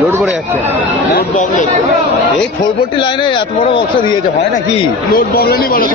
load করে যাচ্ছে load problem এই 440 লাইনে এত বড় বক্সা দিয়েছে হয় নাকি লোড প্রবলেমই বলো